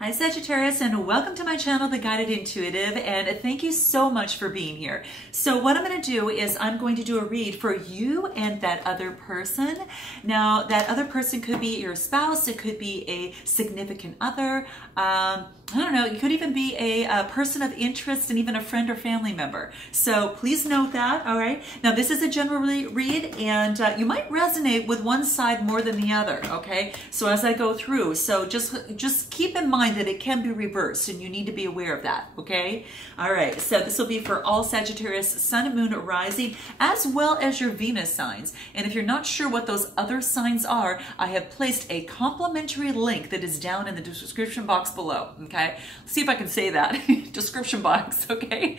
Hi Sagittarius, and welcome to my channel, The Guided Intuitive, and thank you so much for being here. So what I'm going to do is I'm going to do a read for you and that other person. Now, that other person could be your spouse, it could be a significant other, I don't know, it could even be a person of interest and even a friend or family member. So please note that, all right? Now, this is a general read, and you might resonate with one side more than the other, okay? So as I go through, so just keep in mind that it can be reversed, and you need to be aware of that, okay? All right, so this will be for all Sagittarius, Sun and Moon rising, as well as your Venus signs. And if you're not sure what those other signs are, I have placed a complimentary link that is down in the description box below, okay? Let's see if I can say that. Description box, okay?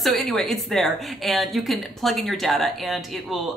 So anyway, it's there, and you can plug in your data, and it will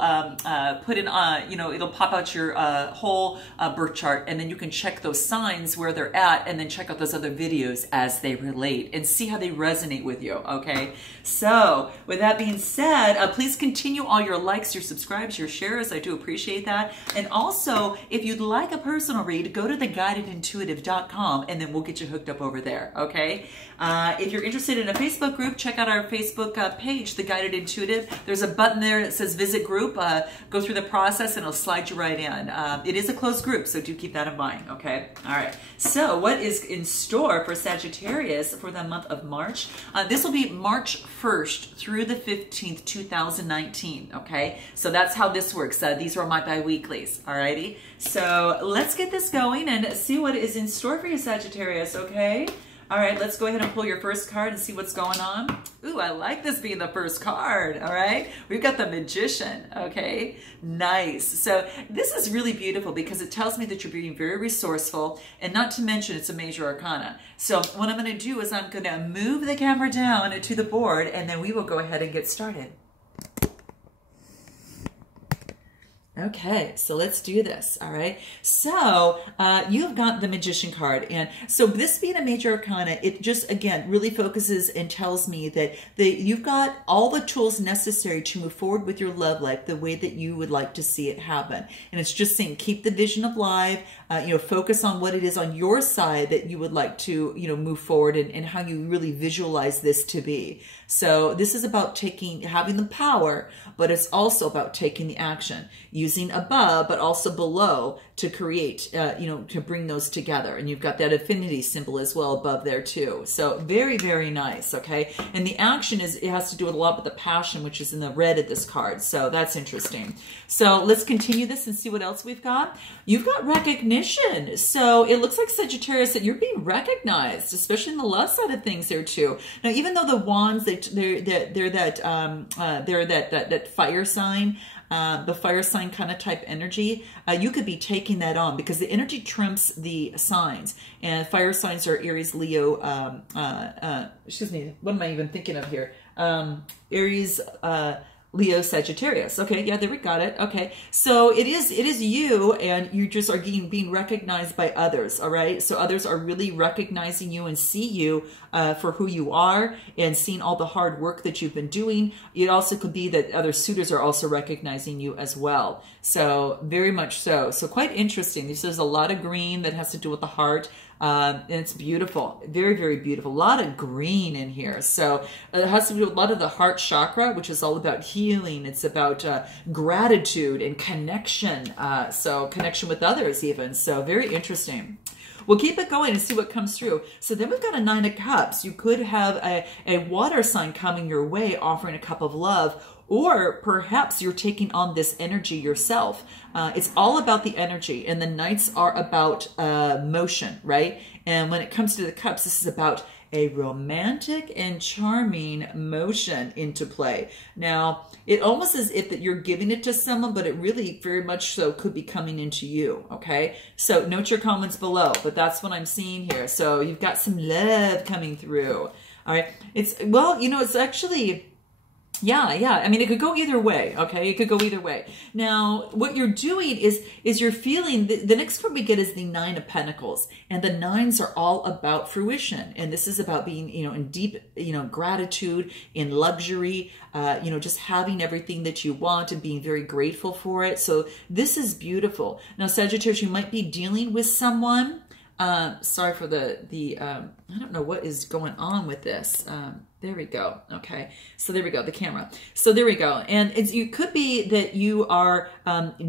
put in, it'll pop out your whole birth chart, and then you can check those signs where they're at, and then check out those other videos as they relate and see how they resonate with you, okay? So with that being said, please continue all your likes, your subscribes, your shares. I do appreciate that. And also, if you'd like a personal read, go to theguidedintuitive.com, and then we'll get you hooked up over there, okay? If you're interested in a Facebook group, check out our Facebook page, The Guided Intuitive. There's a button there that says visit group. Go through the process and it'll slide you right in. It is a closed group, so do keep that in mind, okay? All right, so what is in store for Sagittarius for the month of March? This will be March 1st through the 15th, 2019, okay? So that's how this works. These are my bi-weeklies, all righty? So let's get this going and see what is in store for you, Sagittarius, okay? All right, let's go ahead and pull your first card and see what's going on. Ooh, I like this being the first card, all right? We've got the Magician, okay? Nice. So this is really beautiful because it tells me that you're being very resourceful, and not to mention it's a major arcana. So what I'm gonna do is I'm gonna move the camera down to the board, and then we will go ahead and get started. Okay, so let's do this, all right? So you've got the Magician card, and so this being a major arcana, it just, again, really focuses and tells me that you've got all the tools necessary to move forward with your love life the way that you would like to see it happen. And it's just saying, keep the vision alive, focus on what it is on your side that you would like to, move forward and how you really visualize this to be. So this is about having the power, but it's also about taking the action, using above, but also below to create, to bring those together. And you've got that affinity symbol as well above there too. So very, very nice, okay? And the action it has to do with a lot with the passion, which is in the red of this card. So that's interesting. So let's continue this and see what else we've got. You've got recognition. So it looks like, Sagittarius, that you're being recognized, especially in the love side of things there too. Now, even though the wands, they're that fire sign, the fire sign kind of type energy, you could be taking that on because the energy trumps the signs, and fire signs are Aries, Leo, excuse me, what am I even thinking of here? Aries, Leo, Sagittarius. Okay, yeah, there we got it. Okay, so it is you, and you just are being recognized by others, all right? So others are really recognizing you and see you for who you are and seeing all the hard work that you've been doing. It also could be that other suitors are also recognizing you as well. So very much so. So quite interesting. This is a lot of green that has to do with the heart. And it's beautiful, very, very beautiful. A lot of green in here. So it has to do with a lot of the heart chakra, which is all about healing. It's about gratitude and connection. So connection with others even. So very interesting. We'll keep it going and see what comes through. So then we've got a 9 of Cups. You could have a water sign coming your way offering a cup of love, or perhaps you're taking on this energy yourself. It's all about the energy, and the Knights are about motion, right? And when it comes to the Cups, this is about a romantic and charming motion into play. Now, it almost as if that you're giving it to someone, but it really very much so could be coming into you, okay? So note your comments below, but that's what I'm seeing here. So you've got some love coming through, all right? It's actually... Yeah. I mean, it could go either way, okay? It could go either way. Now, what you're doing is you're feeling, the next card we get is the 9 of Pentacles. And the 9s are all about fruition. And this is about being, in deep, gratitude, in luxury, just having everything that you want and being very grateful for it. So this is beautiful. Now, Sagittarius, you might be dealing with someone Sorry for I don't know what is going on with this. There we go. Okay. So there we go. The camera. So there we go. And it could be that you are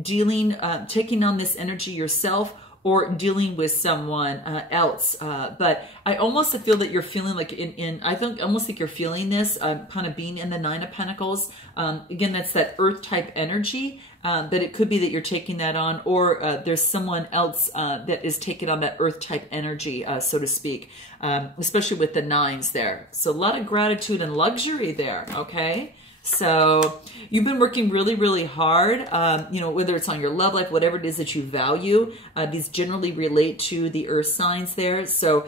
taking on this energy yourself, or dealing with someone else. But I almost feel that you're feeling like I think almost like you're feeling this kind of being in the Nine of Pentacles. Again, that's that earth type energy. But it could be that you're taking that on, or there's someone else that is taking on that earth type energy, so to speak, especially with the nines there. So a lot of gratitude and luxury there. Okay. So you've been working really, really hard, you know, whether it's on your love life, whatever it is that you value. These generally relate to the earth signs there. So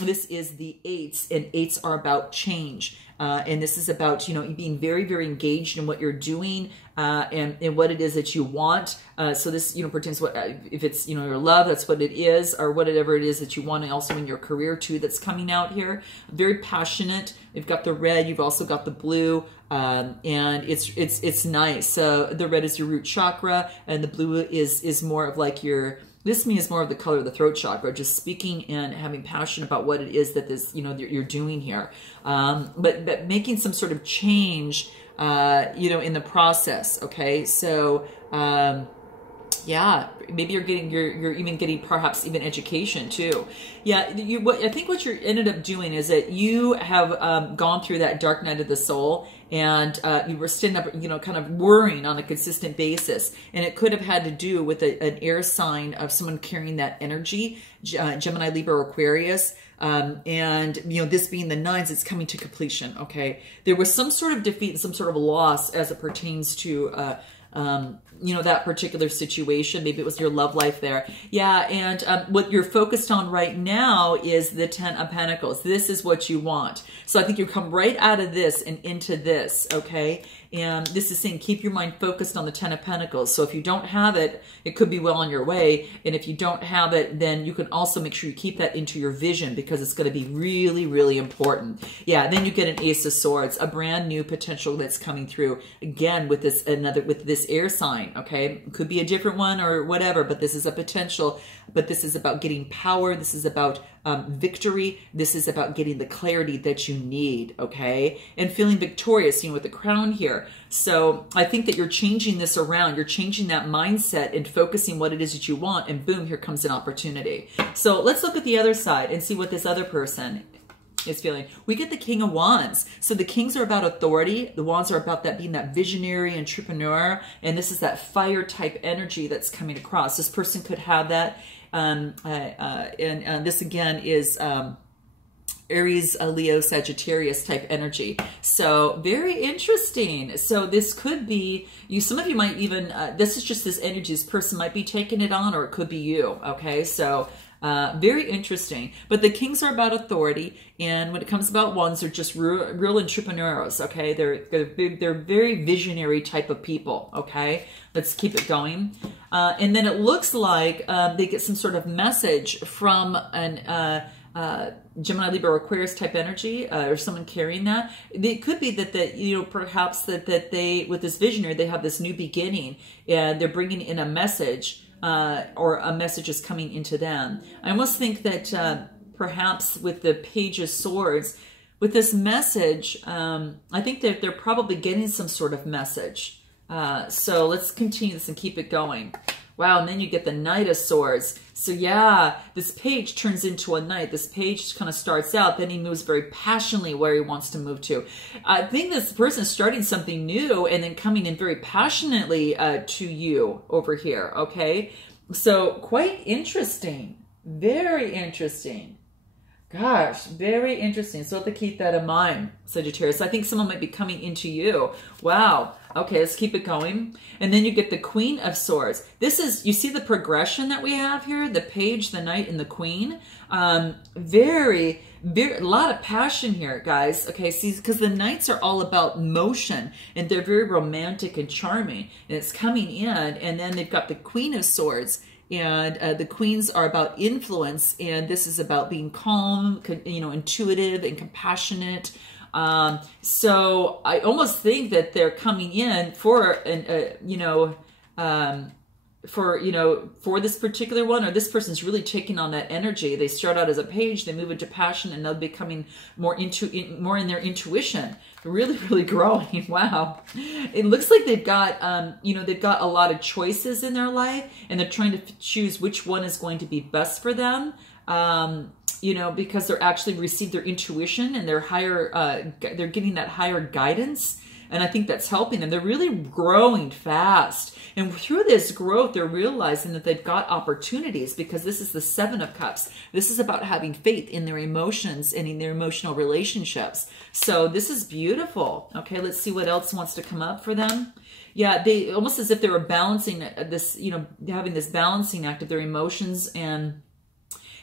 this is the eights, and eights are about change. And this is about, you know, being very, very engaged in what you're doing and what it is that you want. So this, you know, pertains what if it's, you know, your love, that's what it is, or whatever it is that you want, and also in your career too, that's coming out here. Very passionate. You've got the red, you've also got the blue, and it's nice. So the red is your root chakra, and the blue is more of like your, this means more of the color of the throat chakra, just speaking and having passion about what it is that this, you know, you're doing here. But making some sort of change, you know, in the process. Okay. So, yeah, maybe you're even getting perhaps even education too. Yeah, I think what you ended up doing is that you have gone through that dark night of the soul, and you were standing up, you know, kind of worrying on a consistent basis, and it could have had to do with an air sign of someone carrying that energy, Gemini, Libra, or Aquarius. And, you know, this being the nines, it's coming to completion. Okay, there was some sort of defeat and some sort of loss as it pertains to you know, that particular situation. Maybe it was your love life there. Yeah. And what you're focused on right now is the 10 of Pentacles. This is what you want. So I think you come right out of this and into this. Okay. And this is saying, keep your mind focused on the 10 of Pentacles. So if you don't have it, it could be well on your way. And if you don't have it, then you can also make sure you keep that into your vision, because it's going to be really, really important. Yeah. Then you get an Ace of Swords, a brand new potential that's coming through again with this, with this air sign. Okay. It could be a different one or whatever, but this is a potential, but this is about getting power. This is about victory. This is about getting the clarity that you need. Okay. And feeling victorious, you know, with the crown here. So I think that you're changing this around. You're changing that mindset and focusing what it is that you want. And boom, here comes an opportunity. So let's look at the other side and see what this other person is feeling. We get the King of Wands. So the kings are about authority. The wands are about that being that visionary entrepreneur. And this is that fire type energy that's coming across. This person could have that. And this again is Aries, Leo, Sagittarius type energy. So very interesting. So this could be you. Some of you might even, this is just this energy. This person might be taking it on, or it could be you. Okay. So very interesting. But the kings are about authority, and when it comes about wands, they're just real entrepreneurs. Okay, they're very visionary type of people. Okay, let's keep it going. And then it looks like they get some sort of message from an Gemini, Libra, or Aquarius type energy, or someone carrying that. It could be that you know, perhaps that they, with this visionary, they have this new beginning, and they're bringing in a message. Or a message is coming into them. I almost think that perhaps with the Page of Swords, with this message, I think that they're probably getting some sort of message. So let's continue this and keep it going. Wow, and then you get the Knight of Swords. So yeah, this page turns into a knight. This page kind of starts out, then he moves very passionately where he wants to move to. I think this person is starting something new and then coming in very passionately to you over here, okay? So quite interesting. Very interesting. Gosh, very interesting. So have to keep that in mind, Sagittarius. I think someone might be coming into you. Wow. Okay, let's keep it going. And then you get the Queen of Swords. This is, you see the progression that we have here? The page, the knight, and the queen. Very, a lot of passion here, guys. Okay, see, because the knights are all about motion, and they're very romantic and charming. And it's coming in, and then they've got the Queen of Swords. And the queens are about influence, and this is about being calm, you know, intuitive and compassionate. So I almost think that they're coming in for, you know, for this particular one, or this person's really taking on that energy. They start out as a page, they move into passion, and they're becoming more in their intuition. Really, really growing. Wow. It looks like they've got, they've got a lot of choices in their life, and they're trying to choose which one is going to be best for them. Because they're actually received their intuition, and they're getting that higher guidance. And I think that's helping them. They're really growing fast. And through this growth, they're realizing that they've got opportunities, because this is the Seven of Cups. This is about having faith in their emotions and in their emotional relationships. So this is beautiful. Okay, let's see what else wants to come up for them. Yeah, they almost as if they were balancing this, having this balancing act of their emotions and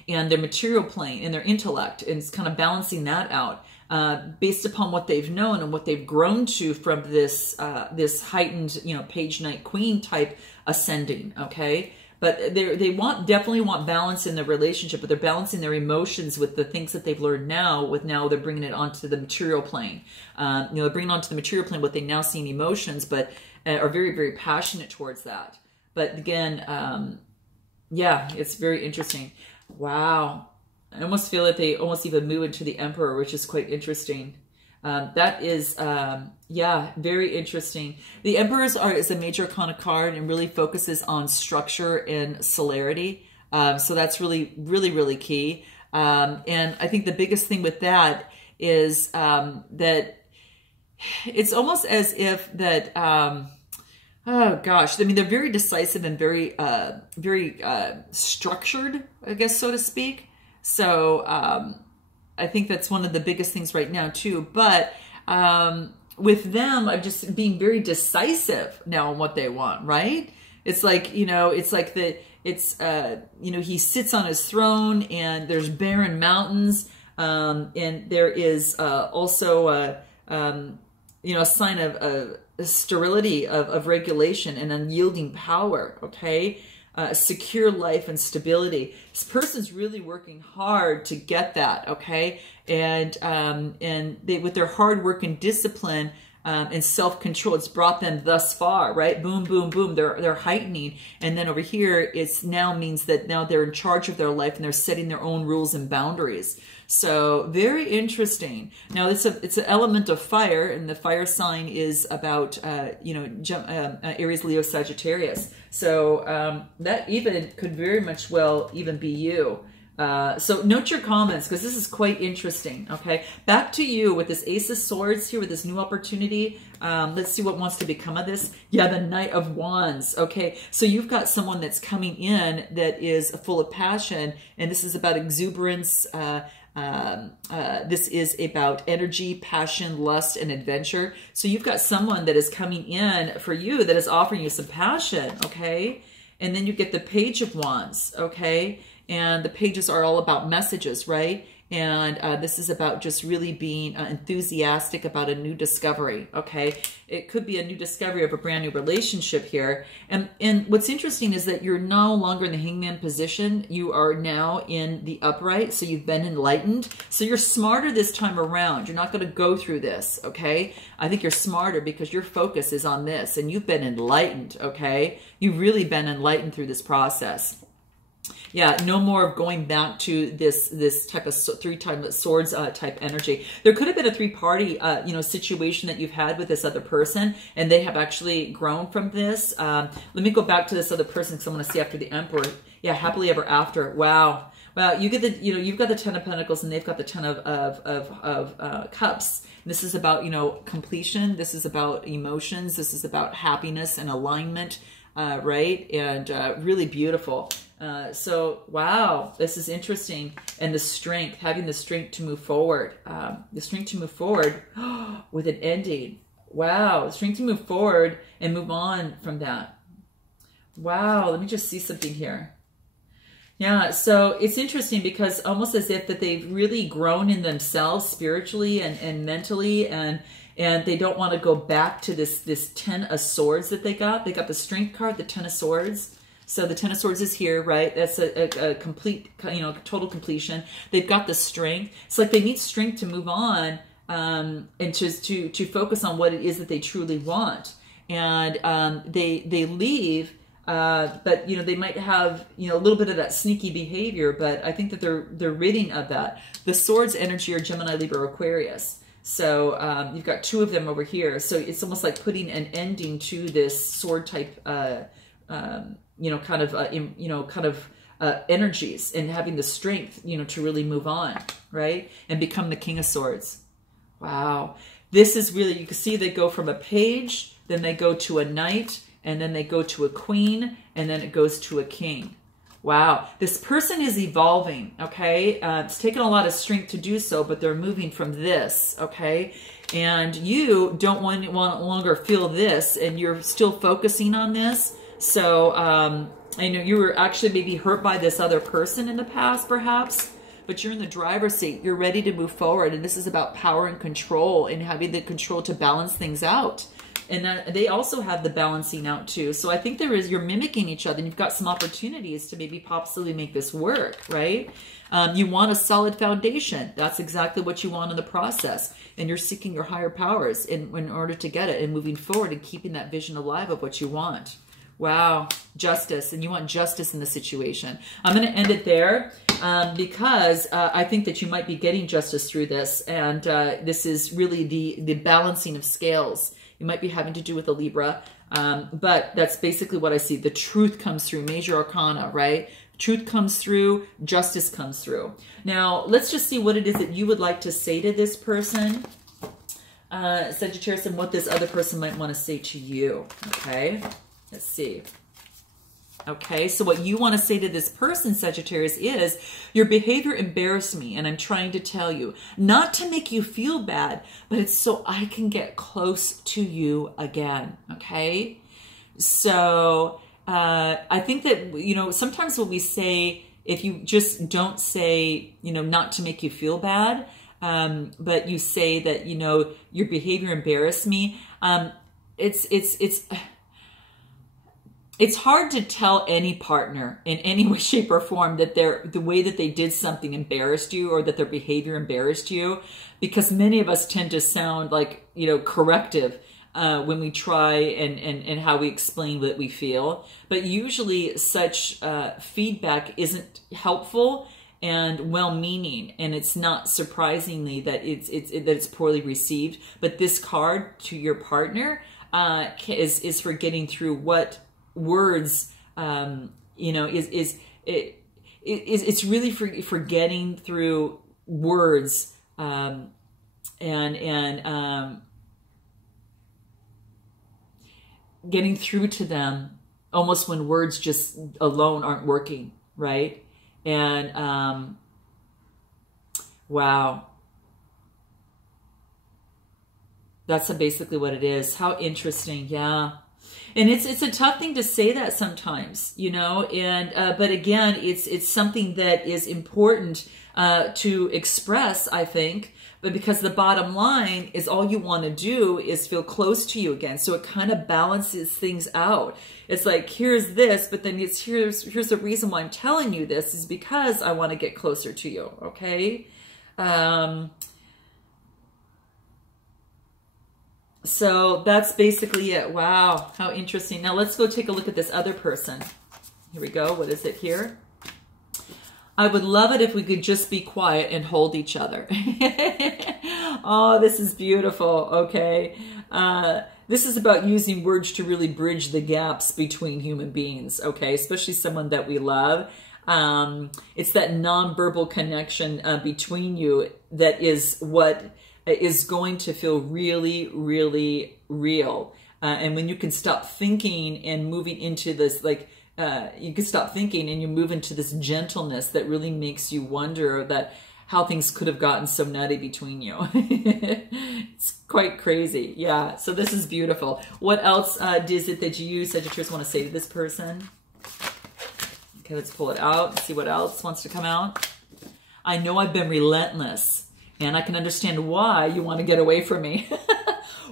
their material plane and their intellect. And it's kind of balancing that out. Based upon what they've known and what they've grown to from this this heightened, page knight queen type ascending. Okay, but they definitely want balance in their relationship, but they're balancing their emotions with the things that they've learned now. Now they're bringing it onto the material plane. They're bringing onto the material plane what they now see in emotions, but are very, very passionate towards that. But again, yeah, it's very interesting. Wow. I almost feel like they almost even move into the Emperor, which is quite interesting. That is, yeah, very interesting. The Emperor is a major arcana card and really focuses on structure and celerity. So that's really, really, really key. And I think the biggest thing with that is that it's almost as if that, oh gosh, I mean, they're very decisive and very, very structured, I guess, so to speak. So I think that's one of the biggest things right now too. But with them, I'm just being very decisive now on what they want, right? It's like, it's like he sits on his throne, and there's barren mountains, and there is also a sign of sterility of regulation and unyielding power. Okay. Secure life and stability. This person's really working hard to get that, okay? And they, with their hard work and discipline and self-control, it's brought them thus far, right? Boom, boom, boom. They're heightening, and then over here, it's now means that now they're in charge of their life and they're setting their own rules and boundaries. So very interesting. Now it's an element of fire, and the fire sign is about Aries, Leo, Sagittarius. So that even could very much well even be you. So note your comments, because this is quite interesting. Okay, back to you with this Ace of Swords here with this new opportunity. Let's see what wants to become of this. Yeah, the Knight of Wands. Okay, so you've got someone that's coming in that is full of passion, and this is about exuberance. This is about energy, passion, lust, and adventure. So you've got someone that is coming in for you that is offering you some passion, okay? And then you get the Page of Wands, okay? And the pages are all about messages, right? And this is about just really being enthusiastic about a new discovery, okay? It could be a new discovery of a brand new relationship here. And what's interesting is that you're no longer in the hangman position. You are now in the upright, so you've been enlightened. So you're smarter this time around. You're not going to go through this, okay? I think you're smarter because your focus is on this, and you've been enlightened, okay? You've really been enlightened through this process. Yeah, no more of going back to this type of three-time swords type energy. There could have been a three-party situation that you've had with this other person, and they have actually grown from this. Let me go back to this other person because I want to see after the Emperor. Yeah, happily ever after. Wow. Wow, you get the you've got the Ten of Pentacles, and they've got the Ten of Cups. This is about completion. This is about emotions. This is about happiness and alignment, right? And really beautiful. So, wow, this is interesting. And the strength, having the strength to move forward. The strength to move forward with an ending. Wow, the strength to move forward and move on from that. Wow, let me just see something here. Yeah, so it's interesting because almost as if that they've really grown in themselves spiritually and mentally, and they don't want to go back to this Ten of Swords that they got. They got the Strength card, the Ten of Swords. So the Ten of Swords is here, right? That's a complete, total completion. They've got the strength. It's like they need strength to move on and to focus on what it is that they truly want. And they leave But, you know, they might have, you know, a little bit of that sneaky behavior, but I think that they're ridding of that. The Swords energy are Gemini, Libra, Aquarius. So you've got two of them over here. So it's almost like putting an ending to this sword type, you know, kind of energies, and having the strength, you know, to really move on, right? And become the King of Swords. Wow. This is really, you can see they go from a page, then they go to a knight, and then they go to a queen, and then it goes to a king. Wow. This person is evolving, okay? It's taken a lot of strength to do so, but they're moving from this, okay? And you don't want longer feel this, and you're still focusing on this. So I know you were actually maybe hurt by this other person in the past, perhaps, but you're in the driver's seat. You're ready to move forward, and this is about power and control and having the control to balance things out. And that they also have the balancing out too. So I think you're mimicking each other, and you've got some opportunities to maybe possibly make this work, right? You want a solid foundation. That's exactly what you want in the process. And you're seeking your higher powers in order to get it, and moving forward and keeping that vision alive of what you want. Wow. Justice. And you want justice in the situation. I'm going to end it there because I think that you might be getting justice through this. And this is really the balancing of scales. You might be having to do with a Libra, but that's basically what I see. The truth comes through, major arcana, right? Truth comes through, justice comes through. Now, let's just see what it is that you would like to say to this person, Sagittarius, and what this other person might want to say to you, okay? Let's see. Okay, so what you want to say to this person, Sagittarius, is your behavior embarrassed me, and I'm trying to tell you, not to make you feel bad, but it's so I can get close to you again, okay? So I think that, you know, sometimes what we say, if you just don't say, you know, not to make you feel bad, but you say that, you know, your behavior embarrassed me, it's hard to tell any partner in any way, shape, or form that the way that they did something embarrassed you, or that their behavior embarrassed you, because many of us tend to sound like, you know, corrective when we try and how we explain what we feel. But usually such feedback isn't helpful and well-meaning, and it's not surprisingly that it's poorly received. But this card to your partner is for getting through what words, you know, it's really for getting through words, and getting through to them almost when words just alone aren't working, right? And wow, that's basically what it is. How interesting. Yeah. And it's a tough thing to say that sometimes, you know, and but again, it's something that is important to express, I think, but because the bottom line is all you want to do is feel close to you again. So it kind of balances things out. It's like, here's this, but then it's here's the reason why I'm telling you this is because I want to get closer to you. Okay. So that's basically it. Wow, how interesting. Now let's go take a look at this other person. Here we go. What is it here? I would love it if we could just be quiet and hold each other. Oh, this is beautiful. Okay. This is about using words to really bridge the gaps between human beings. Okay. Especially someone that we love. It's that nonverbal connection between you that is what is going to feel really, really real. And when you can stop thinking and moving into this, like, you can stop thinking and you move into this gentleness that really makes you wonder that how things could have gotten so nutty between you. It's quite crazy. Yeah. So this is beautiful. What else is it that you, Sagittarius, want to say to this person? Okay, let's pull it out and see what else wants to come out. I know I've been relentless, and I can understand why you want to get away from me.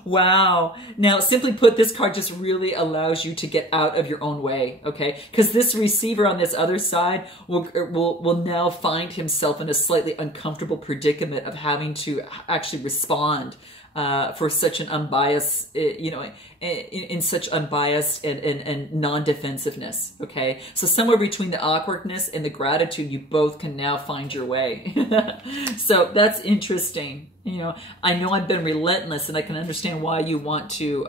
Wow. Now, simply put, this card just really allows you to get out of your own way, okay? Because this receiver on this other side will now find himself in a slightly uncomfortable predicament of having to actually respond for such an unbiased, you know, in such unbiased and non-defensiveness. Okay, so somewhere between the awkwardness and the gratitude, you both can now find your way. So that's interesting. You know I've been relentless, and I can understand why you want to,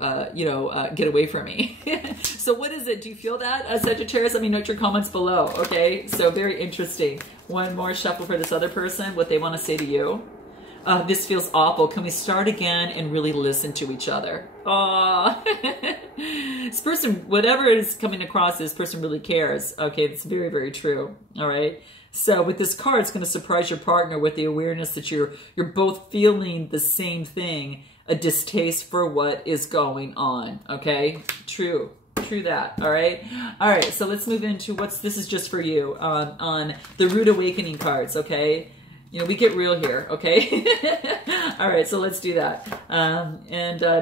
get away from me. So what is it? Do you feel that, Sagittarius? Let me know your comments below. Okay, so very interesting. One more shuffle for this other person, what they want to say to you. This feels awful. Can we start again and really listen to each other? Aww. This person, whatever is coming across, this person really cares. Okay, it's very, very true. All right. So with this card, it's going to surprise your partner with the awareness that you're both feeling the same thing, a distaste for what is going on. Okay, true that. All right. So let's move into this is just for you on the Rude Awakening cards. Okay. You know, we get real here, okay? All right, so let's do that.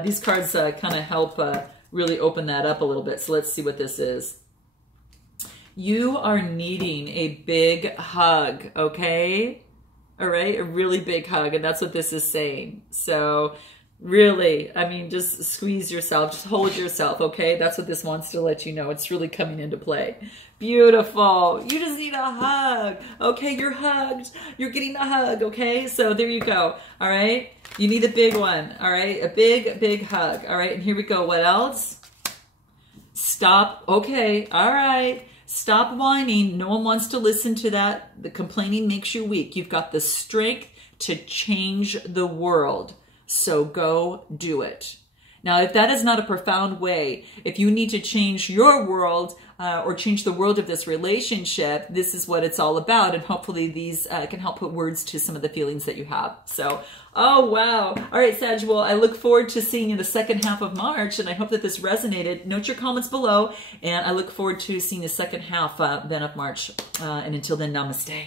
These cards kind of help really open that up a little bit. So let's see what this is. You are needing a big hug, okay? All right, a really big hug, and that's what this is saying. So really, I mean, just squeeze yourself, just hold yourself, okay? That's what this wants to let you know. It's really coming into play. Beautiful. You just need a hug. Okay, you're hugged. You're getting a hug, okay? So there you go, all right? You need a big one, all right? A big, big hug, all right? And here we go. What else? Stop. Okay, all right. Stop whining. No one wants to listen to that. The complaining makes you weak. You've got the strength to change the world. So go do it. Now, if that is not a profound way, if you need to change your world or change the world of this relationship, this is what it's all about. And hopefully these can help put words to some of the feelings that you have. So, oh, wow. All right, Sag, well, I look forward to seeing you the second half of March, and I hope that this resonated. Note your comments below, and I look forward to seeing the second half then of March. And until then, namaste.